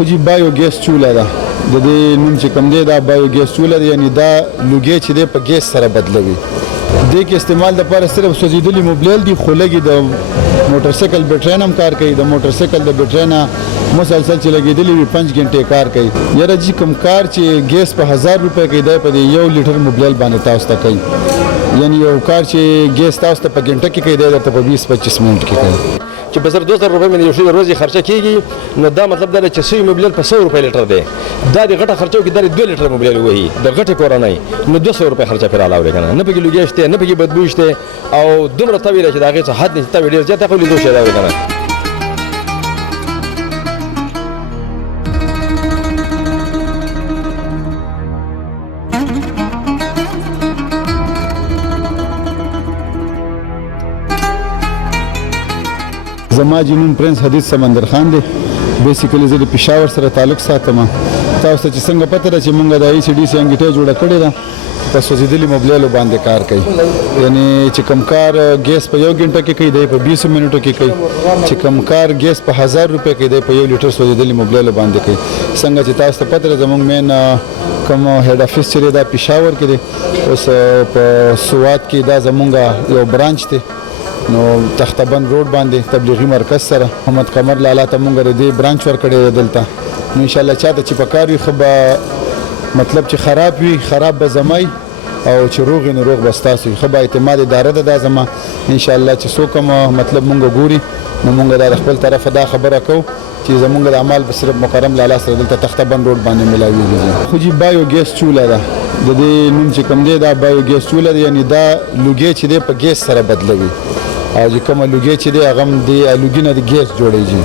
خو جی بایو ګیس چوله ده د دې نوم چې کوم دی دا بایو ګیس چوله ده یعنی دا لوګی چې دی په ګیس سره بدلوي دې کې استعمال لپاره صرف سوځېدلي موبایل دي خو لګي د موټر سایکل بیټرۍ هم کار کوي د موټر سایکل د بیټرۍ نه مسلسل چې لګېدلي وي 5 غنټې کار کوي یاره جی کوم کار چې ګیس په 1000 روپۍ کوي دی په 1 لیټر موبایل باندې تاسو ته کوي یعنی یو کار چې ګیس تاسو ته په غنټه کې کوي دی درته په 20-25 منټ کې کوي چې په 200 روپۍ باندې یو شی د ورځې خرچه کیږي نو دا مطلب دا چې سوی موبایل په 100 روپۍ لیټر دی دا د غټه خرچو کې د 2 لیټر موبایل وایي د غټه کورنۍ نو 200 روپۍ خرچه پر علاوه کنه نه پکې لوګي شته نه پکې بدبو شته او دومره تویل چې دا غي څه حد نه تویل ډیر زیاته خو لیدو شي دا کنه زما جنون پرنس حدیث سمندر خان دی بیسیکلی زه د پېښور سره تعلق ساتم تاسو ته چې څنګه پته ده چې مونږ د ECDC انګیټۍ جوړه کړې ده په سوځېدلي موبایلو باندې کار کوي یعنی چې کوم کار ګیس په 1 غنټه کې کوي دی په 20 منټو کې کوي چې کوم کار ګیس په 1000 روپۍ کې دی په 1 لیټر سوځېدلي موبایلو باندې کوي څنګه چې تاسو ته پته ده زموږ مین کوم هیډ افیس چې دا پېښور کې دی اوس په سوات کې دا زموږ یو برانچ دی نو تختبند روډ باندې تبلیغي مرکز سره محمد قمر لالا ته مونږ د دې برانچ ورکړی دلته نو ان شاء الله چاته چې په کار وي خو به مطلب چې خراب وي خراب به زمای او چې روغ نه روغ به ستاسو خو به اعتماد اداره ده دا زما ان شاء الله چې څوک مطلب مونږ ګوري نو مونږ د خپل طرفه دا خبره کوو چې زمونږ د اعمال به صرف مکرم لالا سره دلته تختبند روډ باندې ملاویږي خو جی بایو ګیس چوله ده د دې نوم چې کوم دی دا بایو ګیس چوله ده یعنی دا لوګی چې دی په ګیس سره بدلوي او چې کومه لوګی چې دی هغه د لوګي نه د ګیس جوړیږي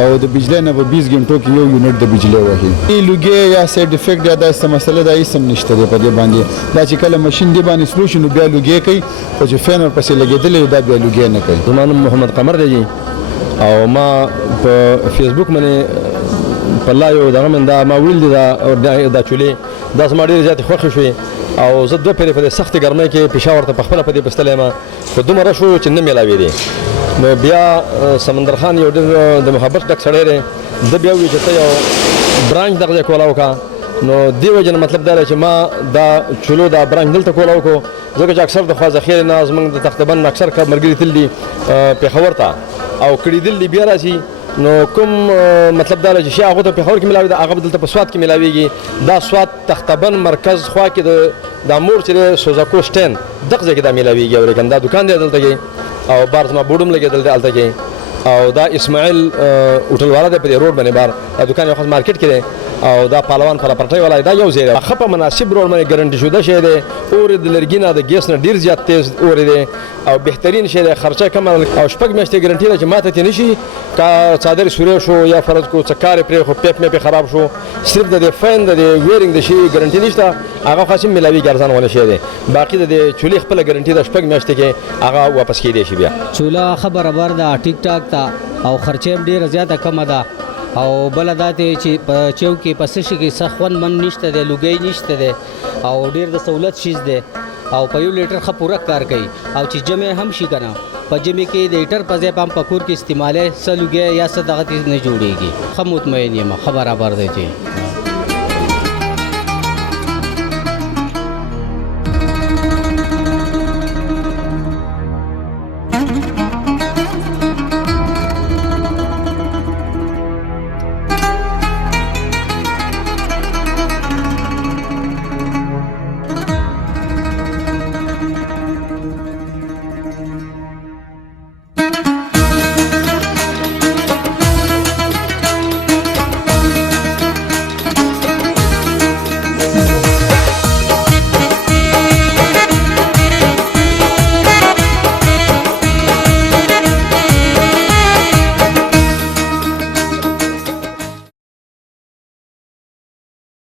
او د بجلی نه په 20 غنټو کې 1 یونټ د بجلی وهي لوګي یا سایډ افیکټ یا داسې مسله دا هیڅ هم نشته دی په دې باندې دا چې کله ماشین دی باندې سلو شي نو بیا لوګي کوي خو چې فین ورپسې لګېدلی دا بیا لوګي نه کوي زما نوم محمد قمر دی او ما په فیسبوک باندې په لایو دغه من دا ما ویل دی دا چولې دا زما ډېرې زیاتې خوښې شوې او زه 2 پیرې په سختې ګرمۍ کې پېښور ته په خپله په دې بستلی یم خو دومره شو چې نه میلاوېدې نو بیا سمندر خان یو ډېر د محبت ډک سړی دی ده بیا وویل چې ته یو برانچ دغه ځای کولا وکړه نو دې وجې نه مطلب دا دی چې ما دا چلو دا برانچ دلته کولا وکړو ځکه چې اکثر د خواځخیل نه زموږ د تختبند اکثر ملګري تللي دي پېښور ته او کړېدل دي بیا راځي نو کوم مطلب دا چې شي هغه ته پېښور کې ملاوي هغه دلته په سوات کې ملاويږي دا سوات تختبند مرکز خوا کې د مور چې سوزاکو سټین دغه ځای کې دا ملاويږي او دا دکان دی دلته کې او بار زما بوډم لګېدل دی هلته کې او دا اسماعیل هوټل والا دی په دې روډ باندې بار دا دکان یو خاص مارکیټ کې دی او دا پهلوان فلا پرټۍ والا دا یو ځای دی ښه په مناسب روډ باندې ګارنټي شوده شی دی اور د لرګي نه د ګیس نه ډېر زیات تیز اور دی او بهترین شی دی خرچه کم او شپږ میاشتې ګارنټي ده چې ماته ترې نه شي که څادر سوری شو یا فرض کو څه کار یې پرې خو پیپ مې پې خراب شو صرف د دې فین د دې ویرینګ د شي ګارنټي نشته هغه خاص ملاوي ګرځان ونه شي دی باقي د دې چولې خپله ګارنټي ده شپږ میاشتې کې هغه واپس کېدی شي بیا چوله ښه برابر ده ټیک ټاک ده او خرچه هم ډېره زیاته کمه ده او بله دا دی چې په چیو کې په څه شي کې څه خوند من نشته دی لوګی نشته دی او ډېر د سهولت شیز دی او په 1 لیټر ښه پوره کار کوي او چې جمع هم شي که نه په جمع کې د لیټر په ځای په هم په کور کې استعمالی څه لوګی یا څه دغه نه جوړېږي ښه مطمئن یم ښه برابر دی چې